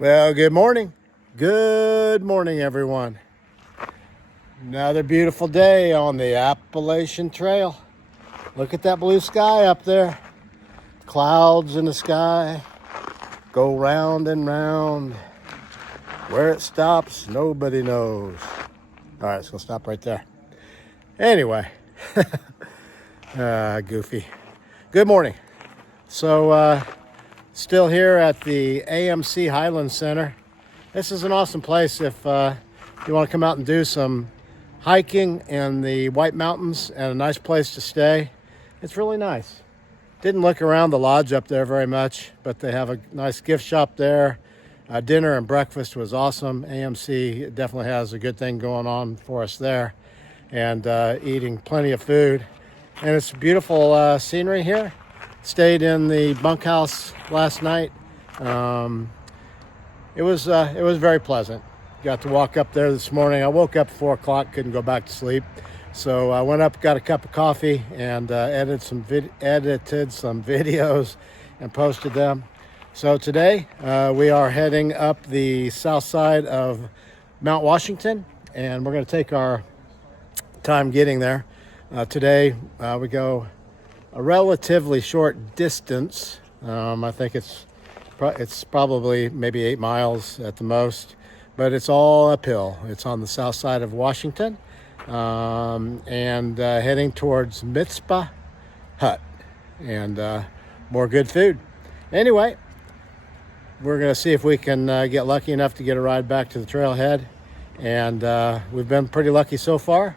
Well, good morning. Good morning, everyone. Another beautiful day on the Appalachian Trail. Look at that blue sky up there. Clouds in the sky go round and round. Where it stops, nobody knows. All right, it's gonna stop right there. Anyway, goofy. Good morning. So, still here at the AMC Highland Center. This is an awesome place if you want to come out and do some hiking in the White Mountains and a nice place to stay. It's really nice. Didn't look around the lodge up there very much, but they have a nice gift shop there. Dinner and breakfast was awesome. AMC definitely has a good thing going on for us there, and eating plenty of food. And it's beautiful scenery here. Stayed in the bunkhouse last night. It was very pleasant. Got to walk up there this morning. I woke up at 4 o'clock, couldn't go back to sleep. So I went up, got a cup of coffee, and edited some videos and posted them. So today we are heading up the south side of Mount Washington, and we're going to take our time getting there. Today we go a relatively short distance. I think it's probably maybe 8 miles at the most, but it's all uphill. It's on the south side of Washington, and heading towards Mizpah hut, and more good food. Anyway, we're going to see if we can get lucky enough to get a ride back to the trailhead, and we've been pretty lucky so far.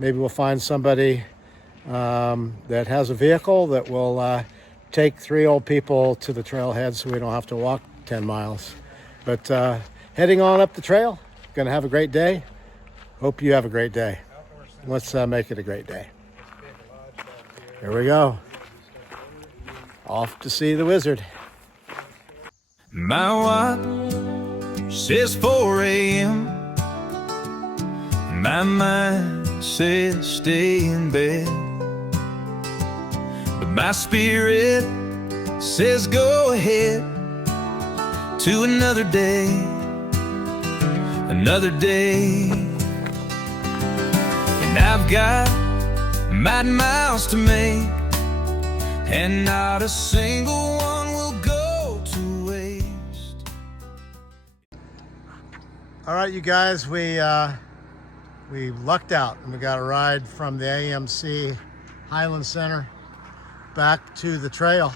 Maybe we'll find somebody that has a vehicle that will take 3 old people to the trailhead so we don't have to walk 10 miles. But heading on up the trail, gonna have a great day. Hope you have a great day. Let's make it a great day. Here we go. Off to see the wizard. My watch says 4 a.m. My mind says stay in bed, but my spirit says go ahead to another day, another day. And I've got miles to make, and not a single one will go to waste. All right, you guys, we lucked out and we got a ride from the AMC Highland Center back to the trail,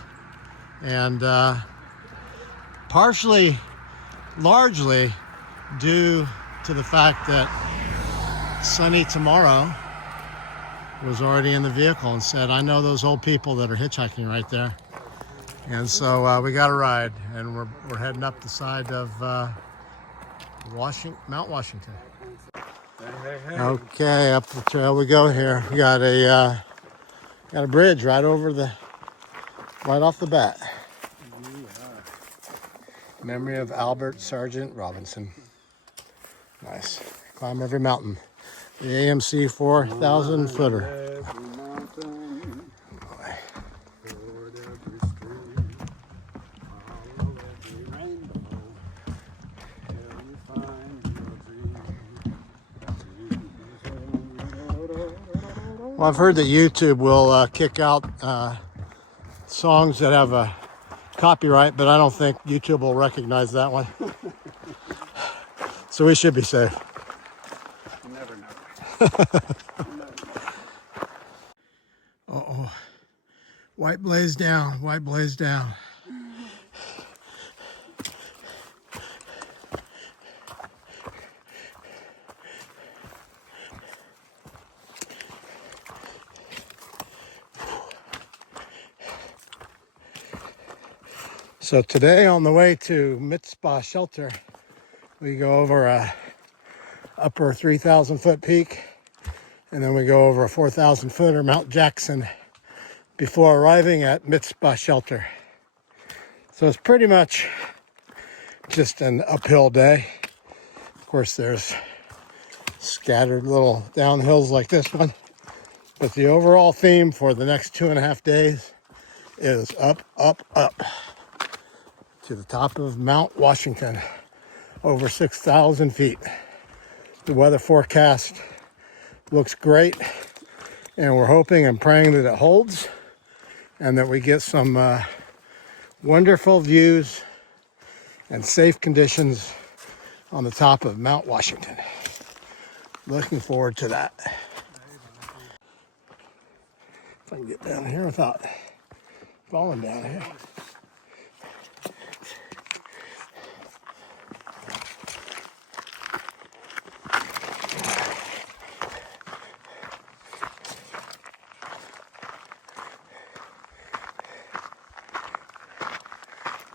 and largely due to the fact that Sunny Tomorrow was already in the vehicle and said, I know those old people that are hitchhiking right there. And so we got a ride, and we're heading up the side of Mount Washington. Okay, up the trail we go here. We got a bridge right off the bat. Memory of Albert Sergeant Robinson. Nice. Climb every mountain. The AMC 4,000 footer. Well, I've heard that YouTube will kick out songs that have a copyright, but I don't think YouTube will recognize that one. So we should be safe. You never know. Uh-oh. White blaze down, white blaze down. So today on the way to Mizpah shelter, we go over a upper 3,000 foot peak, and then we go over a 4,000 footer, Mount Jackson, before arriving at Mizpah shelter. So it's pretty much just an uphill day. Of course, there's scattered little downhills like this one, but the overall theme for the next 2.5 days is up, up, up to the top of Mount Washington. over 6,000 feet. The weather forecast looks great, and we're hoping and praying that it holds and that we get some wonderful views and safe conditions on the top of Mount Washington. Looking forward to that. If I can get down here without falling down here.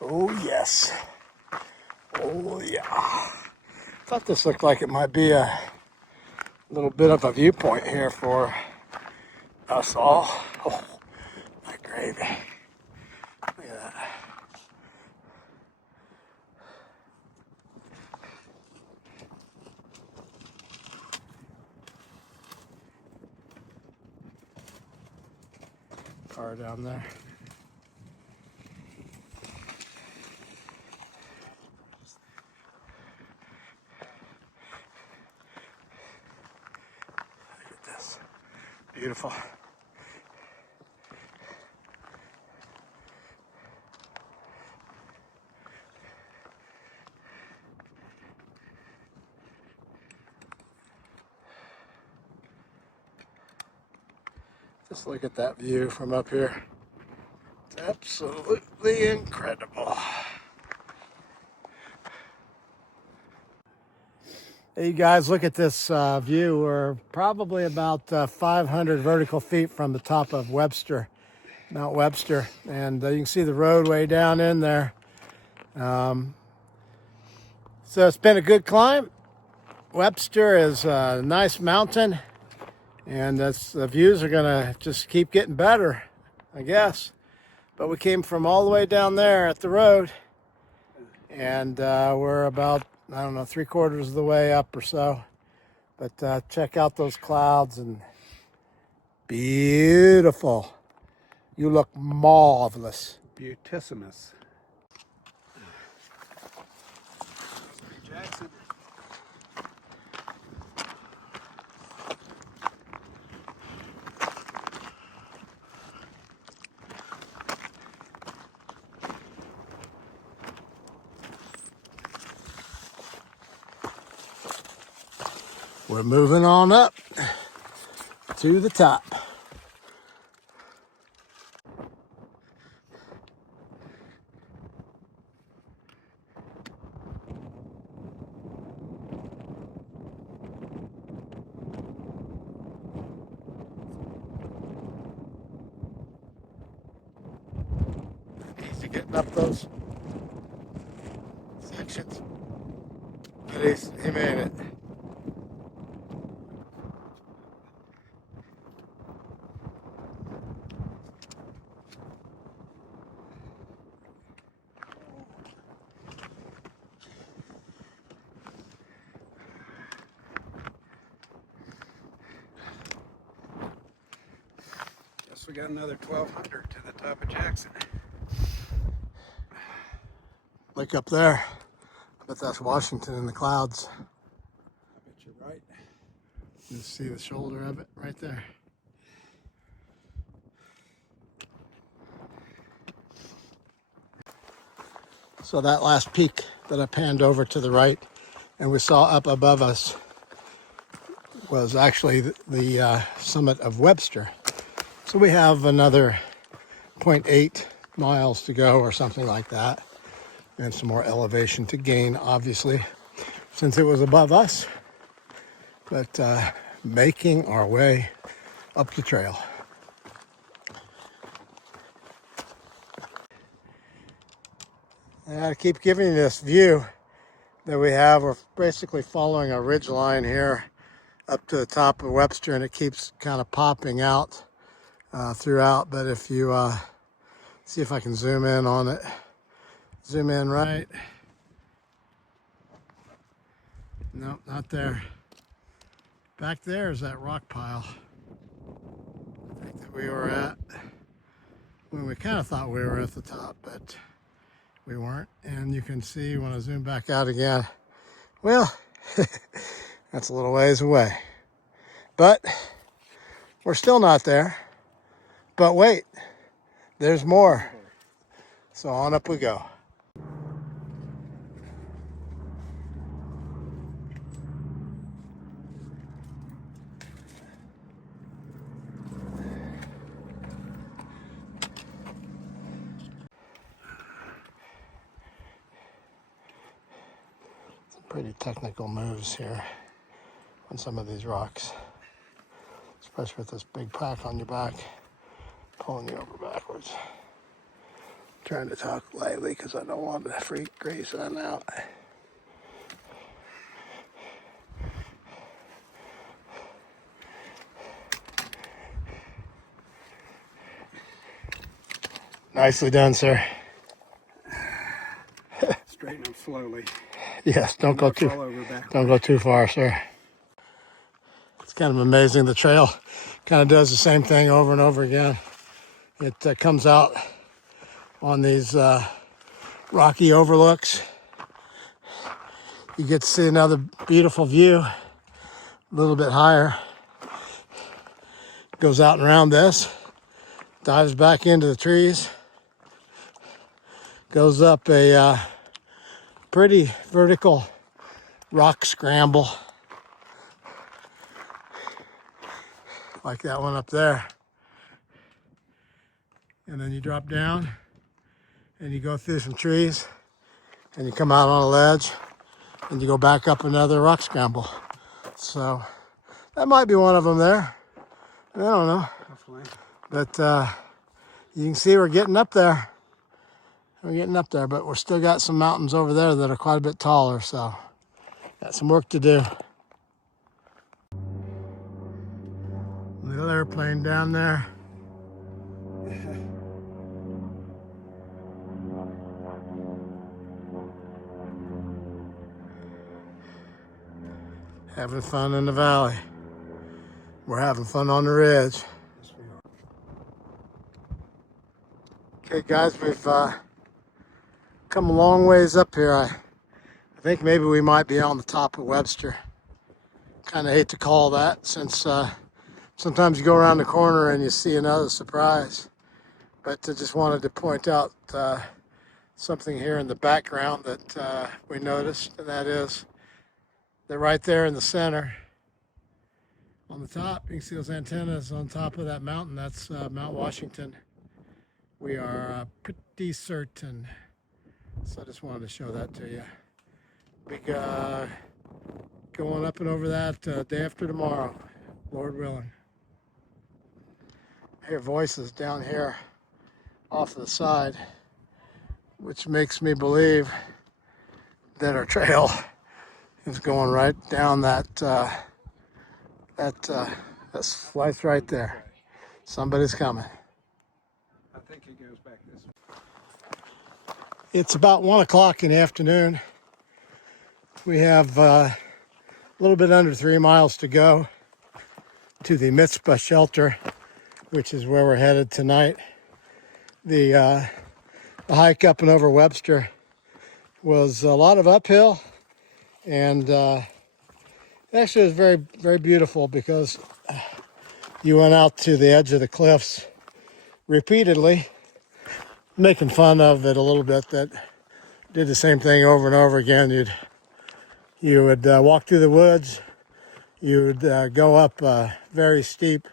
Oh yes. Oh yeah. Thought this looked like it might be a little bit of a viewpoint here for us all. Oh, my gravy. Look at that. Car down there. Beautiful. Just look at that view from up here. It's absolutely incredible. Hey, you guys, look at this view. We're probably about 500 vertical feet from the top of Webster, Mount Webster, and you can see the roadway down in there. So it's been a good climb. Webster is a nice mountain, and the views are gonna just keep getting better, I guess. But we came from all the way down there at the road, and we're about, I don't know, 3/4 of the way up or so. But check out those clouds, and beautiful. You look marvelous. Beautissimus. Jackson. We're moving on up to the top. Easy getting up those sections. But he made it. Guess we got another 1,200 to the top of Jackson. Look up there. I bet that's Washington in the clouds. I bet you're right. You see the shoulder of it right there. So that last peak that I panned over to the right and we saw up above us was actually the summit of Webster. So we have another 0.8 miles to go or something like that, and some more elevation to gain, obviously, since it was above us, but making our way up the trail. I gotta keep giving you this view that we have. We're basically following a ridge line here up to the top of Webster, and it keeps kind of popping out throughout. But if you see if I can zoom in on it, zoom in right. Nope, not there. Back there is that rock pile, I think, that we were at when we kind of thought we were at the top, but we weren't. And you can see when I zoom back out again, Well, that's a little ways away. But we're still not there. But wait, there's more. So on up we go. Some pretty technical moves here on some of these rocks, especially with this big pack on your back, pulling you over backwards. Trying to talk lightly because I don't want to freak Grayson out. Nicely done, sir. Straighten them slowly. Yes, don't go Fall over backwards. too far, sir. It's kind of amazing. The trail kind of does the same thing over and over again. It comes out on these rocky overlooks. You get to see another beautiful view, a little bit higher. Goes out and around this, dives back into the trees, goes up a pretty vertical rock scramble like that one up there. And then you drop down and you go through some trees and you come out on a ledge and you go back up another rock scramble. So that might be one of them there. I don't know. Hopefully. But you can see we're getting up there. We're getting up there, but we're still got some mountains over there that are quite a bit taller, so got some work to do. Little airplane down there. Having fun in the valley. We're having fun on the ridge. Yes, we are. Okay, guys, we've come a long ways up here. I think maybe we might be on the top of Webster. Kind of hate to call that, since sometimes you go around the corner and you see another surprise. But I just wanted to point out something here in the background that we noticed, and that is that right there in the center, on the top, you can see those antennas on top of that mountain. That's Mount Washington. We are pretty certain. So I just wanted to show that to you. Big going up and over that day after tomorrow, Lord willing. I hear voices down here off to the side, which makes me believe that our trail is going right down that slice right there. Somebody's coming. I think it goes back this way. It's about 1 o'clock in the afternoon. We have a little bit under 3 miles to go to the Mizpah shelter, which is where we're headed tonight. The hike up and over Webster was a lot of uphill, and actually it was very, very beautiful because you went out to the edge of the cliffs repeatedly, making fun of it a little bit, that did the same thing over and over again. You would walk through the woods, you would go up a very steep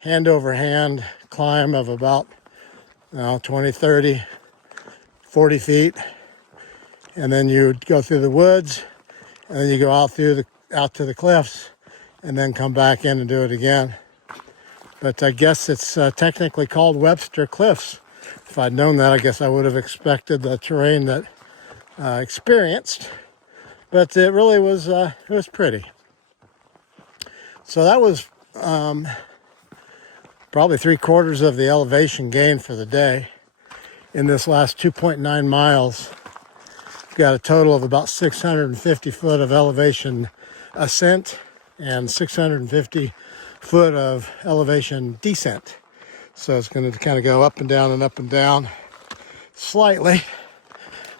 hand over hand climb of about 20, 30, 40 feet, and then you would go through the woods, and then you go out to the cliffs, and then come back in and do it again. But I guess it's technically called Webster Cliffs. If I'd known that, I guess I would have expected the terrain that experienced. But it really was pretty. So that was probably 3/4 of the elevation gain for the day. In this last 2.9 miles, we've got a total of about 650 foot of elevation ascent and 650 foot of elevation descent. So it's going to kind of go up and down slightly.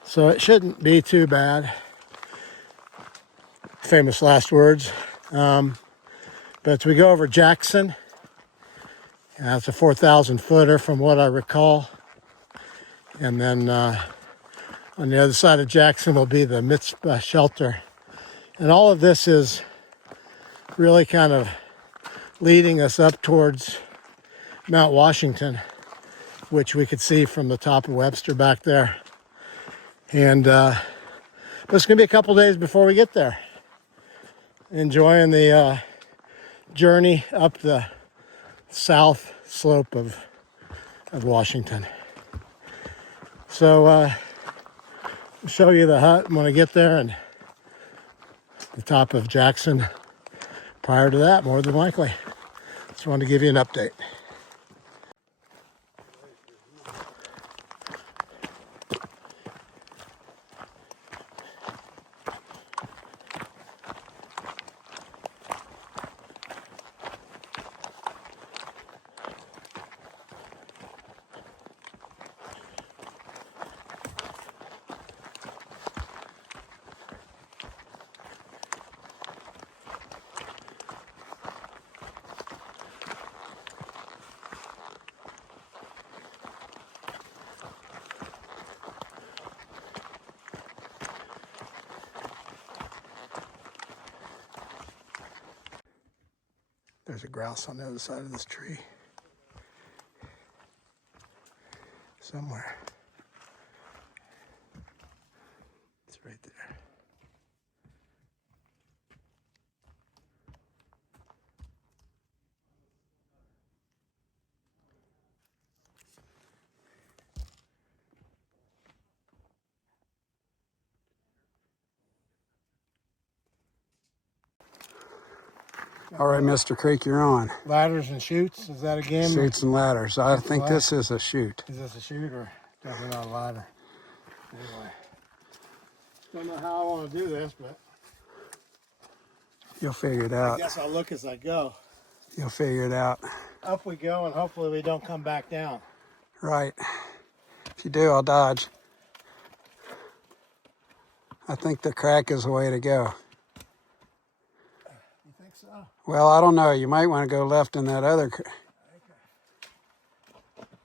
So it shouldn't be too bad. famous last words. But as we go over Jackson, it's a 4,000 footer from what I recall. And then on the other side of Jackson will be the Mizpah shelter. And all of this is really kind of leading us up towards Mount Washington, which we could see from the top of Webster back there. And but it's going to be a couple days before we get there. Enjoying the journey up the south slope of Washington. So I'll show you the hut when I get there and the top of Jackson prior to that, more than likely. Just wanted to give you an update. There's a grouse on the other side of this tree. Somewhere. It's right there. All right, Mr. Creek, you're on. Ladders and chutes, is that a game? Chutes and ladders. I Chutes and think ladders. this is a chute. Is this a chute or definitely not a ladder? Anyway. Don't know how I want to do this, but You'll figure it I out. guess I'll look as I go. You'll figure it out. Up we go, and hopefully we don't come back down. Right. If you do, I'll dodge. I think the crack is the way to go. You think so? Well, I don't know. You might want to go left in that other. Okay.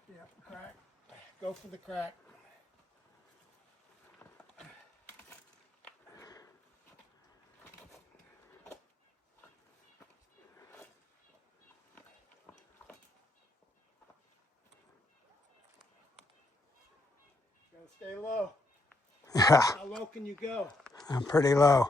Yeah, crack. Go for the crack. Gotta stay low. Yeah, How low can you go? I'm pretty low.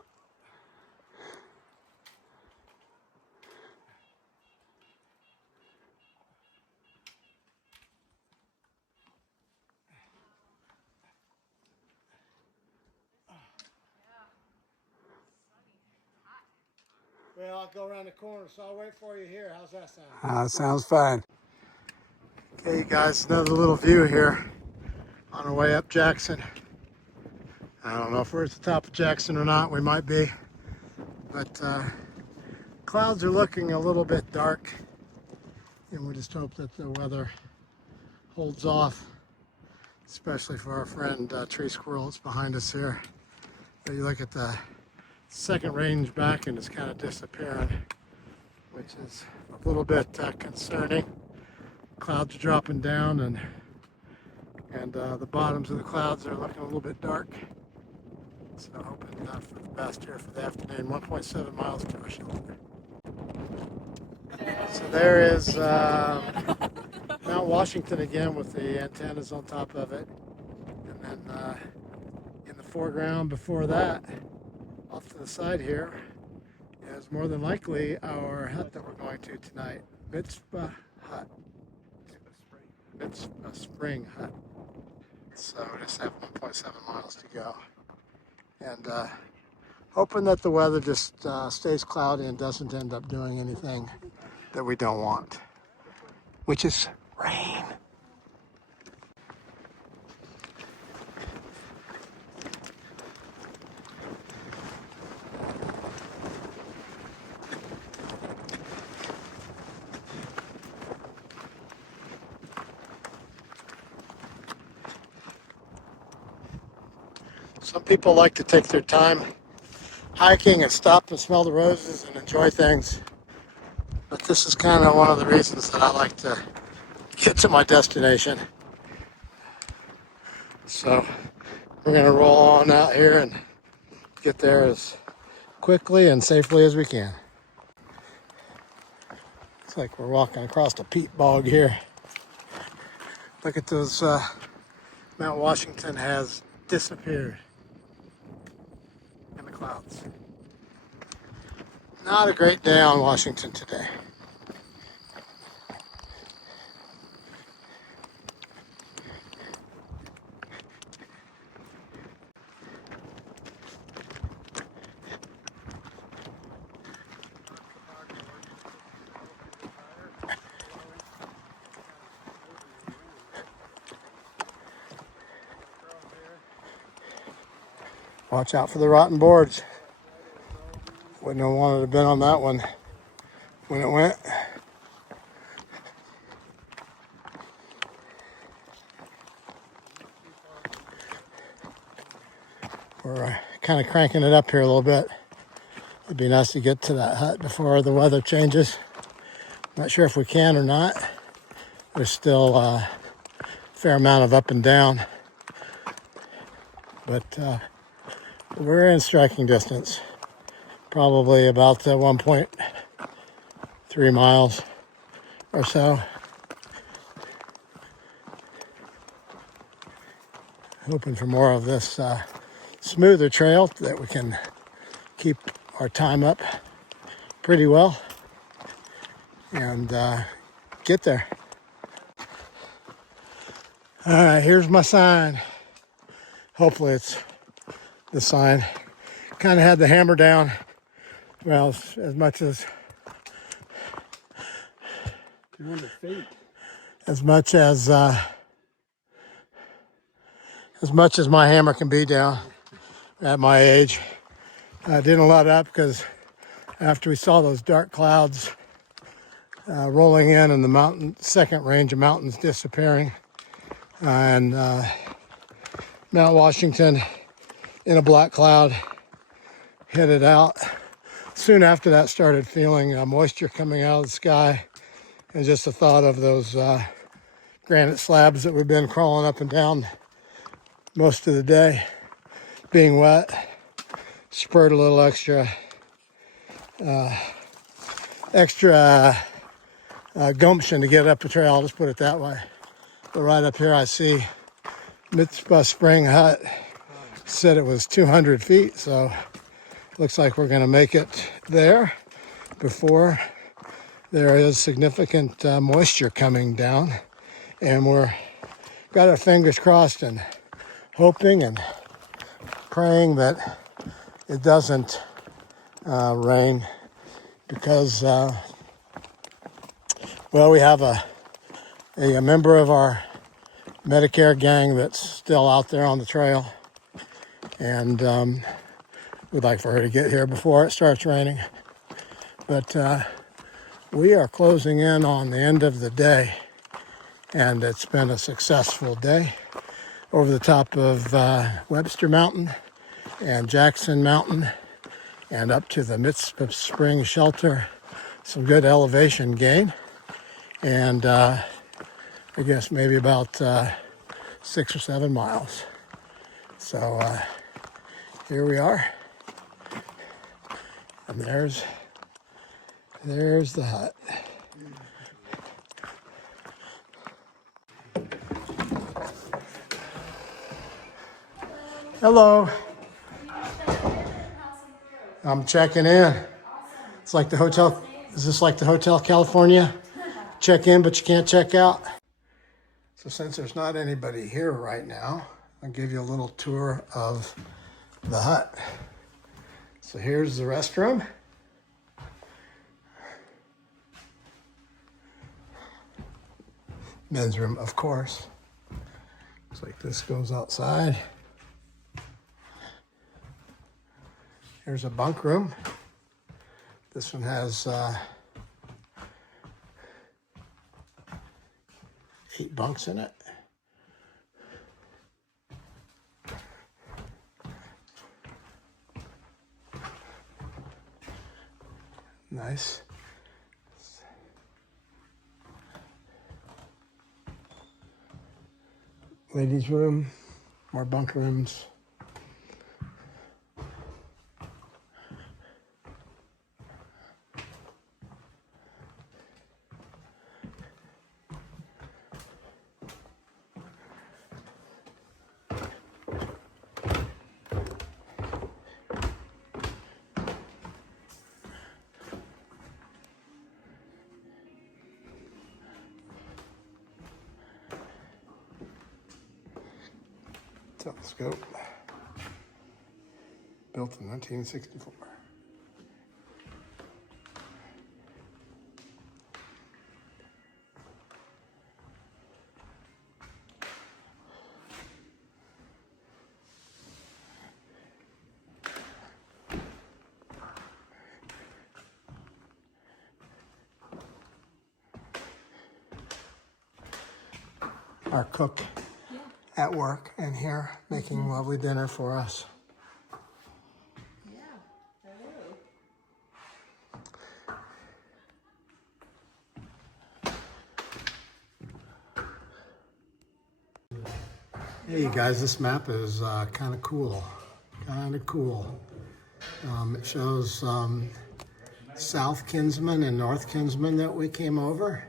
Well, I'll go around the corner, so I'll wait for you here. How's that sound? That sounds fine. Okay, you guys, another little view here on our way up Jackson. I don't know if we're at the top of Jackson or not. We might be. But clouds are looking a little bit dark. And we just hope that the weather holds off, especially for our friend tree squirrel that's behind us here. But you look at the second range back and it's kind of disappearing, which is a little bit concerning. Clouds are dropping down and the bottoms of the clouds are looking a little bit dark. So hoping for the best here for the afternoon. 1.7 miles to our shelter. So there is Mount Washington again with the antennas on top of it. And then in the foreground before that, off to the side here, is more than likely our hut that we're going to tonight. Mizpah hut. Mizpah spring hut. So we just have 1.7 miles to go. And hoping that the weather just stays cloudy and doesn't end up doing anything that we don't want, which is rain. Some people like to take their time hiking and stop and smell the roses and enjoy things. But this is kind of one of the reasons that I like to get to my destination. So we're going to roll on out here and get there as quickly and safely as we can. Looks like we're walking across a peat bog here. Look at those, Mount Washington has disappeared in the clouds. Not a great day on Washington today. Watch out for the rotten boards. Wouldn't have wanted to have been on that one when it went. We're kind of cranking it up here a little bit. It'd be nice to get to that hut before the weather changes. Not sure if we can or not. There's still a fair amount of up and down. But we're in striking distance. Probably about 1.3 miles or so. Hoping for more of this smoother trail that we can keep our time up pretty well and get there. All right, here's my sign. Hopefully it's the sign. Kind of had the hammer down. Well, as much as 200 feet. as much as my hammer can be down at my age. I didn't let up because after we saw those dark clouds rolling in and the mountain, second range of mountains disappearing, and Mount Washington in a black cloud headed out. Soon after that, started feeling moisture coming out of the sky, and just the thought of those granite slabs that we've been crawling up and down most of the day being wet spurred a little extra gumption to get up the trail. I'll just put it that way. But right up here I see Mizpah Spring Hut. Said it was 200 feet, so looks like we're going to make it there before there is significant moisture coming down, and we're got our fingers crossed and hoping and praying that it doesn't rain, because well, we have a member of our Medicare gang that's still out there on the trail, and we'd like for her to get here before it starts raining. But we are closing in on the end of the day, and it's been a successful day. Over the top of Webster Mountain and Jackson Mountain and up to the Mizpah Spring Shelter. Some good elevation gain, and I guess maybe about 6 or 7 miles. So here we are, and there's the hut. Hello. I'm checking in. It's like the hotel. Is this like the Hotel California? Check in, but you can't check out. So since there's not anybody here right now, I'll give you a little tour of the hut. So here's the restroom. Men's room, of course. Looks like this goes outside. Here's a bunk room. This one has 8 bunks in it. Nice. Ladies' room, more bunk rooms. Telescope, built in 1964. Our cook at work and here making lovely dinner for us. Yeah, hello. Hey you guys, this map is kind of cool. It shows South Kinsman and North Kinsman that we came over.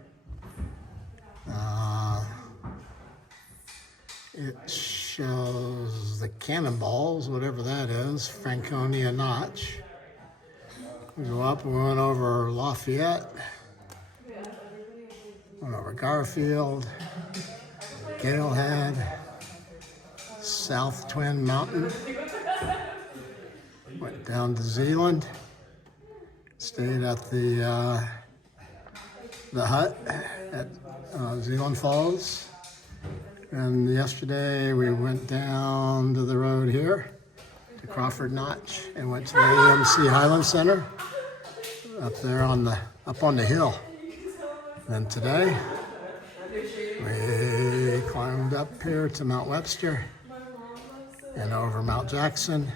It shows the Cannonballs, whatever that is, Franconia Notch. We go up and we went over Lafayette, went over Garfield, Galehead, South Twin Mountain, went down to Zeeland, stayed at the hut at Zeeland Falls. And yesterday we went down to the road here to Crawford Notch and went to the AMC Highland Center up there up on the hill. Then today we climbed up here to Mount Webster and over Mount Jackson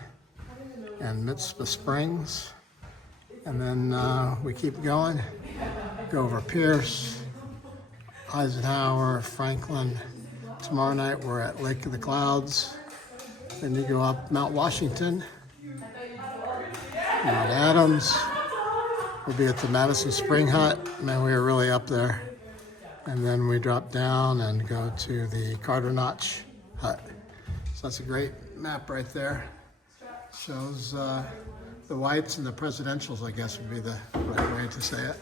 and Mizpah Springs. And then we keep going, go over Pierce, Eisenhower, Franklin. Tomorrow night we're at Lake of the Clouds. Then you go up Mount Washington, Mount Adams. We'll be at the Madison Spring Hut. Man, we are really up there. And then we drop down and go to the Carter Notch Hut. So that's a great map right there. Shows the whites and the presidentials, I guess would be the right way to say it.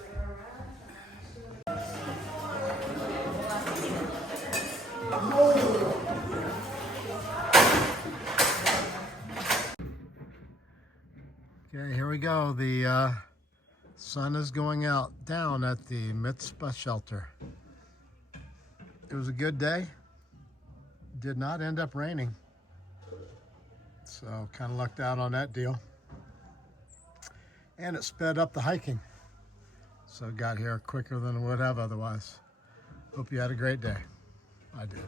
Okay, here we go. The sun is going out down at the Mizpah shelter. It was a good day. Did not end up raining. So kind of lucked out on that deal. And it sped up the hiking. So got here quicker than it would have otherwise. Hope you had a great day. I did.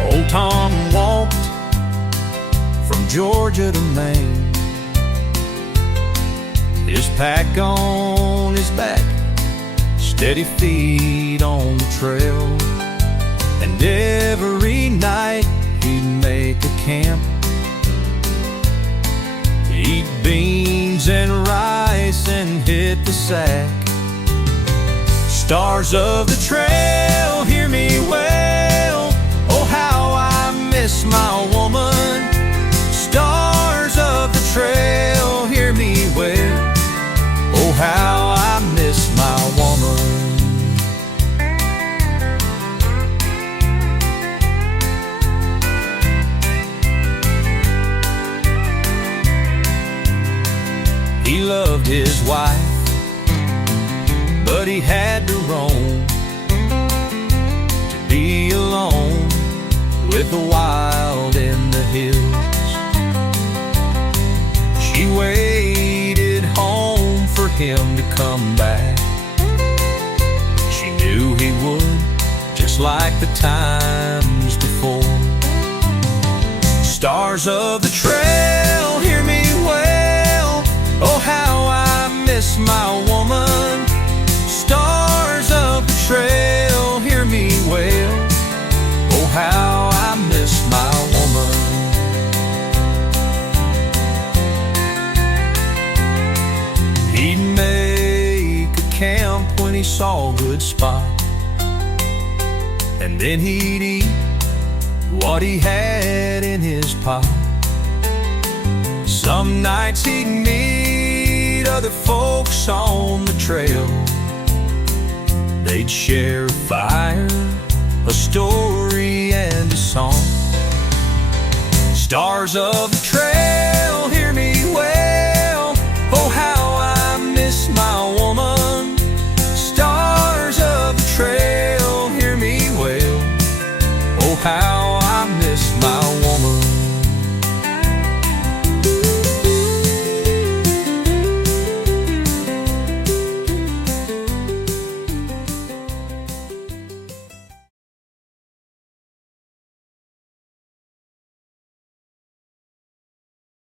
Old Tom walked from Georgia to Maine, his pack on his back, steady feet on the trail. And every night he'd make a camp, eat beans and rice and hit the sack. Stars of the trail, hear me wail, oh how I miss my woman. Stars of the trail, hear me wail, oh how I miss my woman. He loved his wife, but he had to roam, to be alone with the wild in the hills. She waited home for him to come back, he would, just like the times before. Stars of the trail, hear me wail, oh how I miss my woman. Stars of the trail, hear me wail, oh how I miss my woman. He'd make a camp when he saw a good spot, and then he'd eat what he had in his pot. Some nights he'd meet other folks on the trail. They'd share a fire, a story, and a song. Stars of the trail,